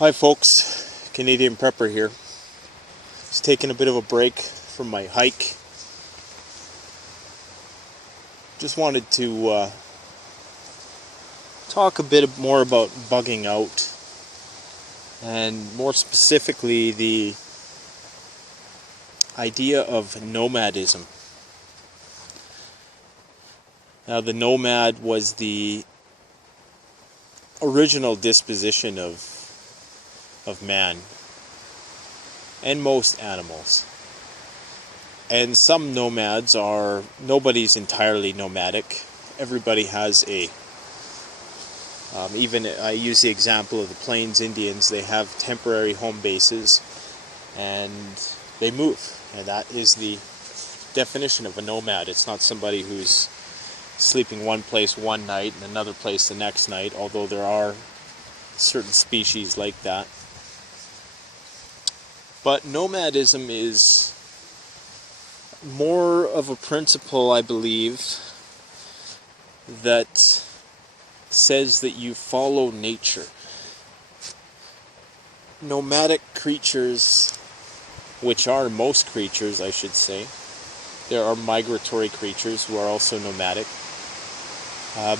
Hi folks, Canadian Prepper here. Just taking a bit of a break from my hike. Just wanted to talk a bit more about bugging out, and more specifically the idea of nomadism. Now, the nomad was the original disposition of man and most animals. And some nomads nobody's entirely nomadic. Everybody has even I use the example of the Plains Indians. They have temporary home bases and they move. And that is the definition of a nomad. It's not somebody who's sleeping one place one night and another place the next night, although there are certain species like that. But nomadism is more of a principle, I believe, that says that you follow nature. Nomadic creatures, which are most creatures, I should say, there are migratory creatures who are also nomadic.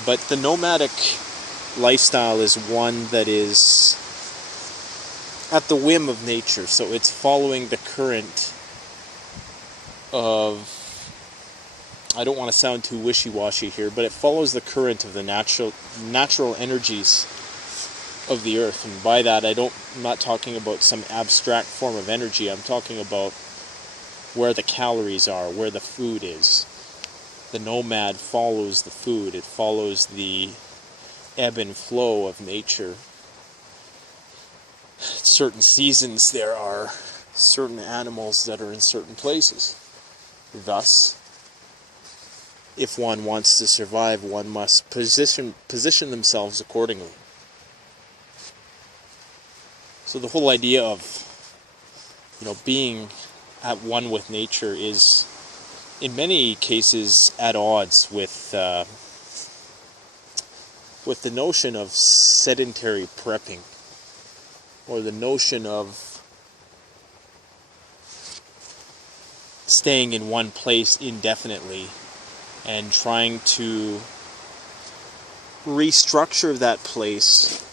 But the nomadic lifestyle is one that is at the whim of nature, so it's following the current of, I don't want to sound too wishy-washy here, but it follows the current of the natural energies of the earth. And by that, I'm not talking about some abstract form of energy. I'm talking about where the calories are, where the food is. The nomad follows the food. It follows the ebb and flow of nature. Certain seasons, there are certain animals that are in certain places. Thus, if one wants to survive, one must position themselves accordingly. So the whole idea of, being at one with nature is, in many cases, at odds with the notion of sedentary prepping, or the notion of staying in one place indefinitely and trying to restructure that place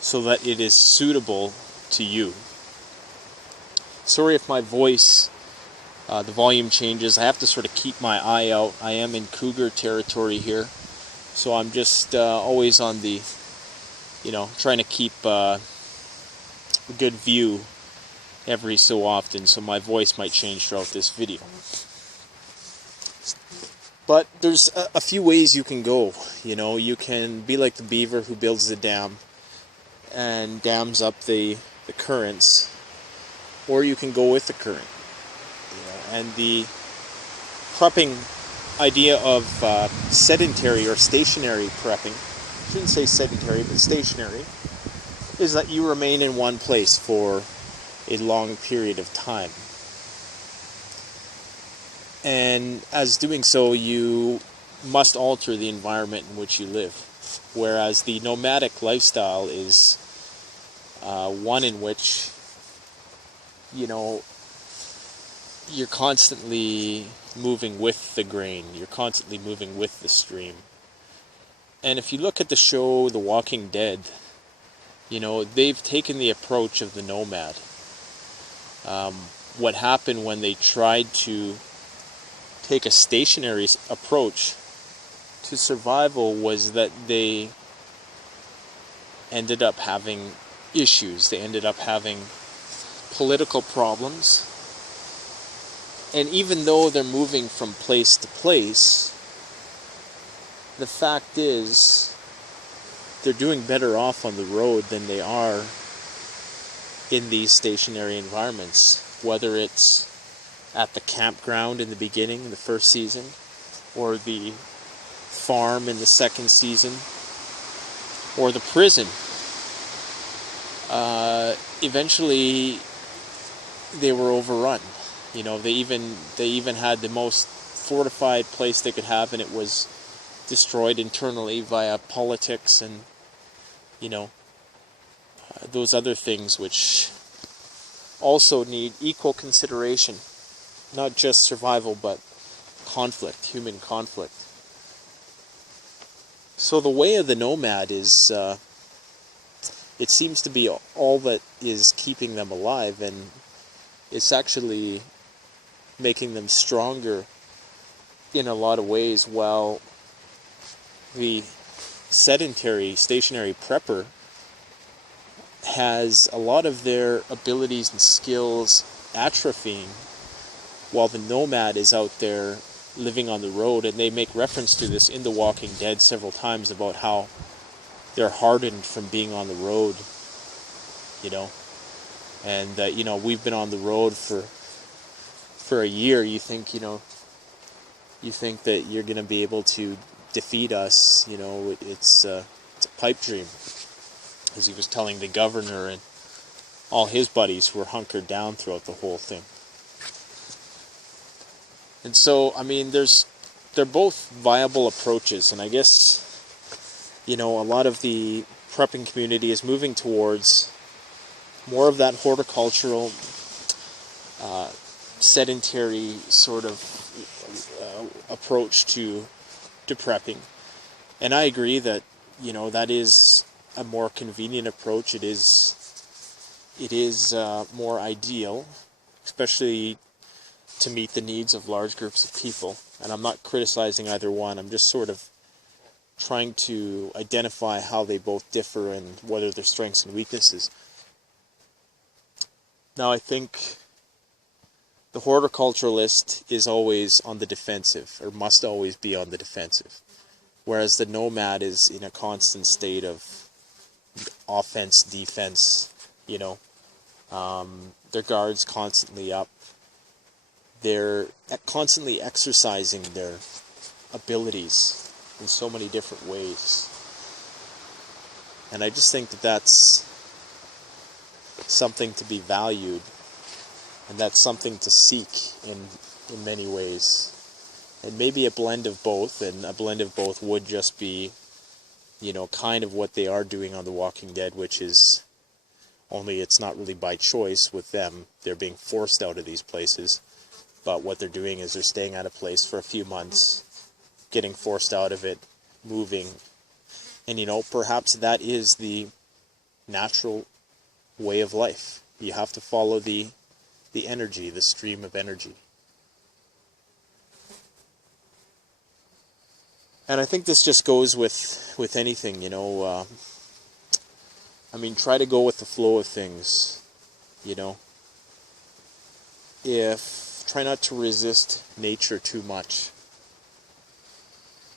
so that it is suitable to you. Sorry if my voice, the volume changes. I have to sort of keep my eye out. I am in cougar territory here, so I'm just always on the, trying to keep a good view every so often, so my voice might change throughout this video. But there's a few ways you can go. You can be like the beaver who builds the dam and dams up the currents, or you can go with the current. And the prepping idea of sedentary or stationary prepping, I shouldn't say sedentary, but stationary, is that you remain in one place for a long period of time. And as doing so, you must alter the environment in which you live. Whereas the nomadic lifestyle is one in which, you're constantly moving with the grain. You're constantly moving with the stream. And if you look at the show The Walking Dead, they've taken the approach of the nomad. What happened when they tried to take a stationary approach to survival was that they ended up having issues. They ended up having political problems. And even though they're moving from place to place, the fact is they're doing better off on the road than they are in these stationary environments, whether it's at the campground in the beginning, the first season, or the farm in the second season, or the prison. Eventually, they were overrun. They even had the most fortified place they could have, and it was destroyed internally via politics and those other things which also need equal consideration, not just survival but conflict, human conflict. So the way of the nomad is, it seems to be all that is keeping them alive, and it's actually making them stronger in a lot of ways, while the sedentary, stationary prepper has a lot of their abilities and skills atrophying, while the nomad is out there living on the road. And they make reference to this in The Walking Dead several times about how they're hardened from being on the road, you know. And you know, we've been on the road for a year. You think, you know, you think that you're going to be able to defeat us, you know. It's a pipe dream, as he was telling the governor, and all his buddies were hunkered down throughout the whole thing. And so, I mean, they're both viable approaches, and I guess, you know, a lot of the prepping community is moving towards more of that horticultural, sedentary sort of approach to prepping. And I agree that, you know, that is a more convenient approach. It is more ideal, especially to meet the needs of large groups of people. And I'm not criticizing either one. I'm just sort of trying to identify how they both differ and what are their strengths and weaknesses. Now, I think the horticulturalist is always on the defensive, or must always be on the defensive, whereas the nomad is in a constant state of offense, defense, you know. Their guard's constantly up. They're constantly exercising their abilities in so many different ways. And I just think that that's something to be valued, and that's something to seek in many ways. And maybe a blend of both, and a blend of both would just be, you know, kind of what they are doing on The Walking Dead, which is, only it's not really by choice with them. They're being forced out of these places. But what they're doing is they're staying at a place for a few months, getting forced out of it, moving. And, you know, perhaps that is the natural way of life. You have to follow the energy, the stream of energy. And I think this just goes with anything, you know. I mean, try to go with the flow of things, you know. Try not to resist nature too much,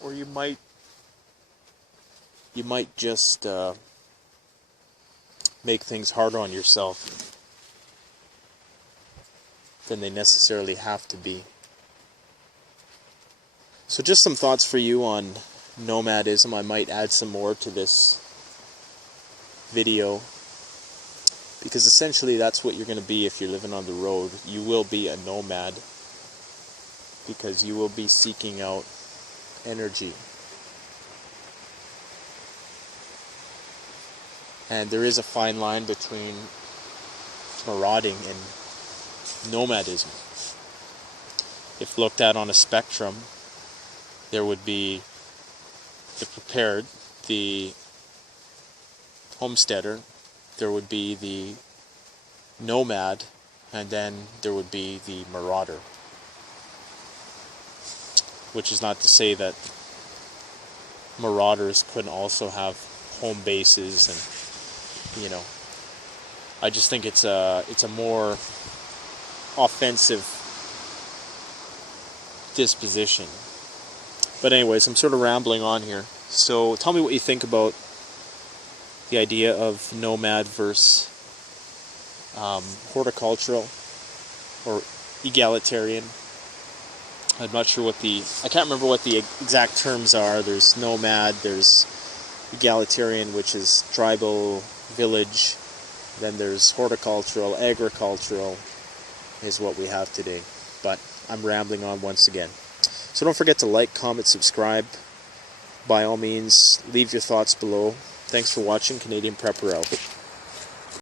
or you might just make things harder on yourself than they necessarily have to be. So just some thoughts for you on nomadism. I might add some more to this video, because essentially that's what you're going to be if you're living on the road. You will be a nomad, because you will be seeking out energy. And there is a fine line between marauding and nomadism. If looked at on a spectrum, there would be the prepared, the homesteader, there would be the nomad, and then there would be the marauder. Which is not to say that marauders couldn't also have home bases, and, you know, I just think it's a more offensive disposition. But anyways, I'm sort of rambling on here. So tell me what you think about the idea of nomad versus horticultural or egalitarian. I'm not sure I can't remember what the exact terms are. There's nomad, there's egalitarian, which is tribal, village. Then there's horticultural, agricultural is what we have today. But I'm rambling on once again. So don't forget to like, comment, subscribe. By all means, leave your thoughts below. Thanks for watching. Canadian Prepper out.